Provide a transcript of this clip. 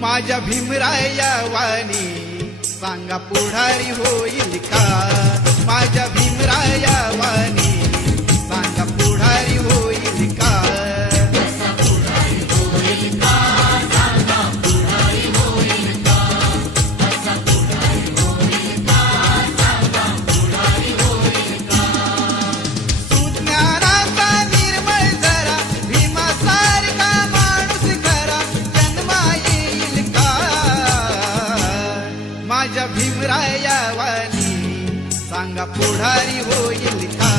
माझ्या भीमराया वाणी सांगा पुढारी होईल का? माझ्या भीमराया वाणी सांगा पुढारी होईल का? सुज्ञानाचा निर्मळ जरा भीमासारखा माणूस खरा जन्मा येईल का? माझ्या भीमराया वाणी सांगा पुढारी होईल का?